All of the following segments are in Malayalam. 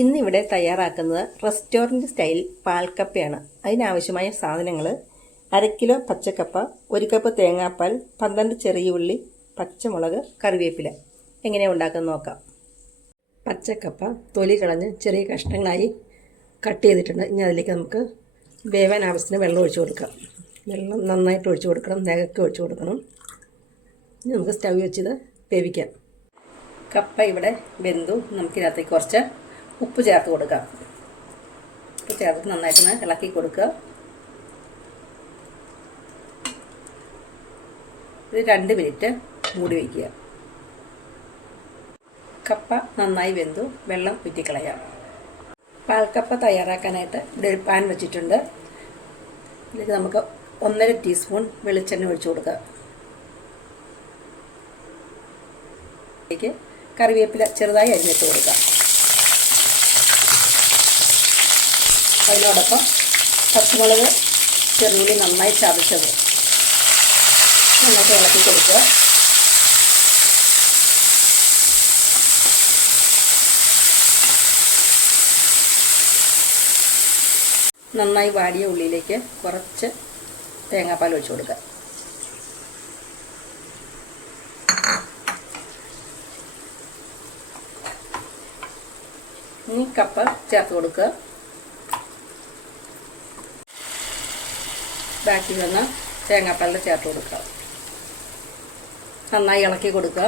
ഇന്നിവിടെ തയ്യാറാക്കുന്നത് റെസ്റ്റോറന്റ് സ്റ്റൈൽ പാൽക്കപ്പയാണ് അതിനാവശ്യമായ സാധനങ്ങൾ അര കിലോ പച്ചക്കപ്പ ഒരു കപ്പ് തേങ്ങാപ്പാൽ പന്ത്രണ്ട് ചെറിയ ഉള്ളി പച്ചമുളക് കറിവേപ്പില. എങ്ങനെ ഉണ്ടാക്കുന്നത് നോക്കാം. പച്ചക്കപ്പ തൊലി കളഞ്ഞ് ചെറിയ കഷ്ണങ്ങളായി കട്ട് ചെയ്തിട്ടുണ്ട്. ഇനി അതിലേക്ക് നമുക്ക് വേവാൻ ആവശ്യത്തിന് വെള്ളം ഒഴിച്ചു കൊടുക്കാം. വെള്ളം നന്നായിട്ട് ഒഴിച്ചു കൊടുക്കണം. നികക്കെ ഒഴിച്ചു കൊടുക്കണം. ഇനി നമുക്ക് സ്റ്റൗ വെച്ചിത് വേവിക്കാം. കപ്പ ഇവിടെ വെന്തു. നമുക്കിതിനകത്തേക്ക് കുറച്ച് ഉപ്പ് ചേർത്ത് കൊടുക്കുക. ഉപ്പ് ചേർത്ത് നന്നായിട്ടൊന്ന് ഇളക്കി കൊടുക്കുക. ഇത് രണ്ട് മിനിറ്റ് മൂടി വയ്ക്കുക കപ്പ നന്നായി വെന്തു. വെള്ളം ഊറ്റിക്കളയാം. പാൽക്കപ്പ തയ്യാറാക്കാനായിട്ട് ഇവിടെ പാൻ വെച്ചിട്ടുണ്ട്. ഇതിലേക്ക് നമുക്ക് ഒന്നര ടീസ്പൂൺ വെളിച്ചെണ്ണ ഒഴിച്ചു കൊടുക്കുക കറിവേപ്പില ചെറുതായി അരിഞ്ഞിട്ട് കൊടുക്കുക അതിനോടൊപ്പം പച്ചമുളക് ചെറുള്ളി നന്നായി ചതച്ചത്. നന്നായിട്ട് ഇളക്കി കൊടുക്കുക. നന്നായി വാടിയ ഉള്ളിയിലേക്ക് കുറച്ച് തേങ്ങാപ്പാൽ ഒഴിച്ചു കൊടുക്കുക. ഇനി കപ്പ ചേർത്ത് കൊടുക്കുക. ബാക്കി വന്ന തേങ്ങാപ്പാലിൽ ചേർത്ത് കൊടുക്കുക. നന്നായി ഇളക്കി കൊടുക്കുക.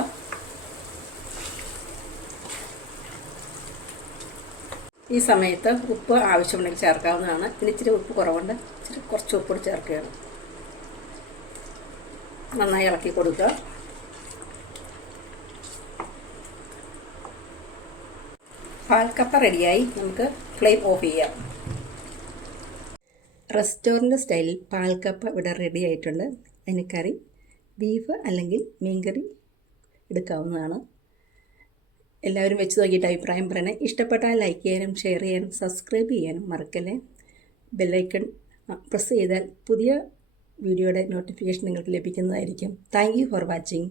ഈ സമയത്ത് ഉപ്പ് ആവശ്യമുണ്ടെങ്കിൽ ചേർക്കാവുന്നതാണ്. ഇനി ഇച്ചിരി ഉപ്പ് കുറവുണ്ട്. ഇച്ചിരി കുറച്ച് ഉപ്പ് കൂടി ചേർക്കുകയാണ്. നന്നായി ഇളക്കി കൊടുക്കുക. പാൽക്കപ്പ റെഡിയായി നമുക്ക് ഫ്ലെയിം ഓഫ് ചെയ്യാം. റെസ്റ്റോറന്റ് സ്റ്റൈലിൽ പാൽക്കപ്പ ഇവിടെ റെഡി ആയിട്ടുണ്ട്. അതിന് കറി ബീഫ് അല്ലെങ്കിൽ മീൻകറി എടുക്കാവുന്നതാണ്. എല്ലാവരും വെച്ച് നോക്കിയിട്ട് അഭിപ്രായം പറയണേ. ഇഷ്ടപ്പെട്ടാൽ ലൈക്ക് ചെയ്യാനും ഷെയർ ചെയ്യാനും സബ്സ്ക്രൈബ് ചെയ്യാനും മറക്കല്ലേ. ബെല്ലൈക്കൺ പ്രസ് ചെയ്താൽ പുതിയ വീഡിയോയുടെ നോട്ടിഫിക്കേഷൻ നിങ്ങൾക്ക് ലഭിക്കുന്നതായിരിക്കും. Thank for watching